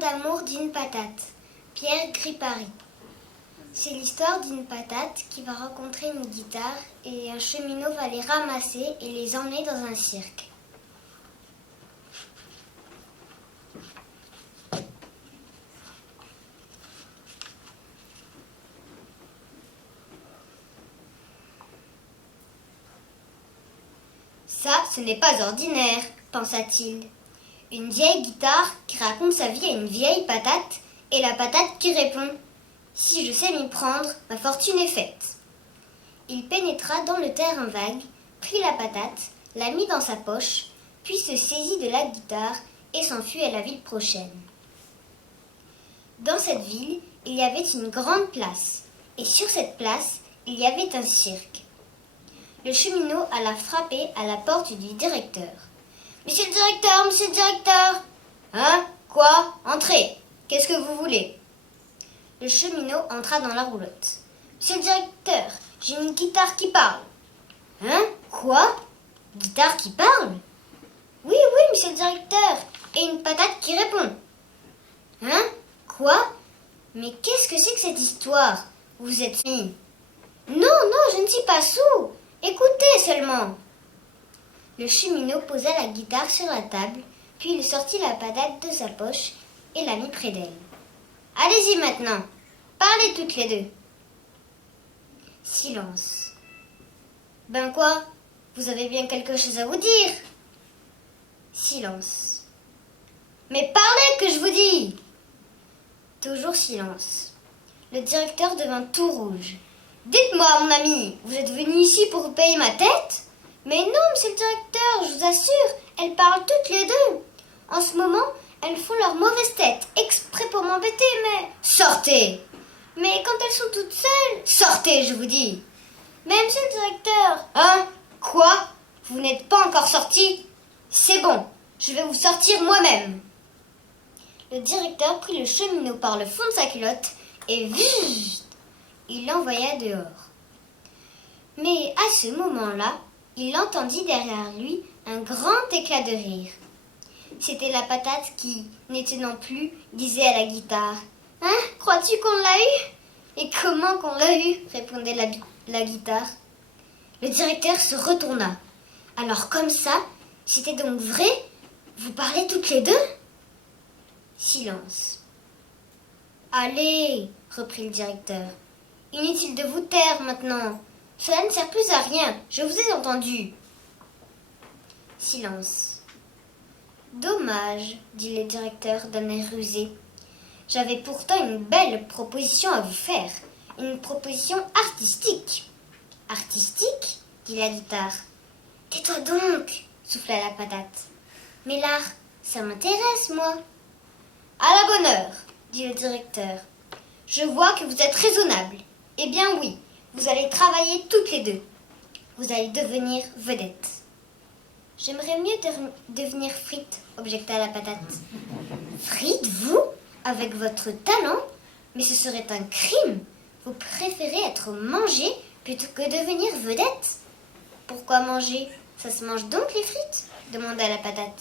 d'amour d'une patate. Pierre Gripari. C'est l'histoire d'une patate qui va rencontrer une guitare et un cheminot va les ramasser et les emmener dans un cirque. Ça, ce n'est pas ordinaire, pensa-t-il. Une vieille guitare qui raconte sa vie à une vieille patate et la patate qui répond « Si je sais m'y prendre, ma fortune est faite ». Il pénétra dans le terrain vague, prit la patate, la mit dans sa poche, puis se saisit de la guitare et s'enfuit à la ville prochaine. Dans cette ville, il y avait une grande place, et sur cette place, il y avait un cirque. Le cheminot alla frapper à la porte du directeur. « Monsieur le directeur, monsieur le directeur !»« Hein? Quoi? Entrez. Qu'est-ce que vous voulez ?» Le cheminot entra dans la roulotte. « Monsieur le directeur, j'ai une guitare qui parle. »« Hein? Quoi? Guitare qui parle? »« Oui, oui, monsieur le directeur, et une patate qui répond. »« Hein? Quoi? Mais qu'est-ce que c'est que cette histoire? Vous êtes mis. »« Non, non, je ne suis pas sourd. Écoutez seulement. » Le cheminot posa la guitare sur la table, puis il sortit la patate de sa poche et la mit près d'elle. « Allez-y maintenant, parlez toutes les deux. » Silence. « Ben quoi? Vous avez bien quelque chose à vous dire? » Silence. « Mais parlez que je vous dis !» Toujours silence. Le directeur devint tout rouge. « Dites-moi, mon ami, vous êtes venu ici pour vous payer ma tête? » « Mais non, monsieur le directeur, je vous assure, elles parlent toutes les deux. En ce moment, elles font leur mauvaise tête, exprès pour m'embêter, mais... »« Sortez !»« Mais quand elles sont toutes seules... »« Sortez, je vous dis !»« Mais monsieur le directeur... »« Hein? Quoi? Vous n'êtes pas encore sorti? C'est bon, je vais vous sortir moi-même. » Le directeur prit le cheminot par le fond de sa culotte et vite, il l'envoya dehors. Mais à ce moment-là, il entendit derrière lui un grand éclat de rire. C'était la patate qui, n'étonnant plus, disait à la guitare « Hein, crois-tu qu'on l'a eu ?»« Et comment qu'on l'a eu ?» répondait la guitare. Le directeur se retourna. « Alors comme ça, c'était donc vrai? Vous parlez toutes les deux ?» Silence. « Allez, reprit le directeur. Inutile de vous taire maintenant. Cela ne sert plus à rien, je vous ai entendu. » Silence. « Dommage, dit le directeur d'un air rusé. J'avais pourtant une belle proposition à vous faire, une proposition artistique. »« Artistique ?» dit la guitare. « Tais-toi donc, souffla la patate. Mais l'art, ça m'intéresse, moi. »« À la bonne heure, dit le directeur. Je vois que vous êtes raisonnable. Eh bien oui. Vous allez travailler toutes les deux. Vous allez devenir vedette. »« J'aimerais mieux devenir frite, objecta la patate. »« Frite, vous? Avec votre talent? Mais ce serait un crime. Vous préférez être mangé plutôt que devenir vedette. »« Pourquoi manger? Ça se mange donc les frites ?» demanda la patate.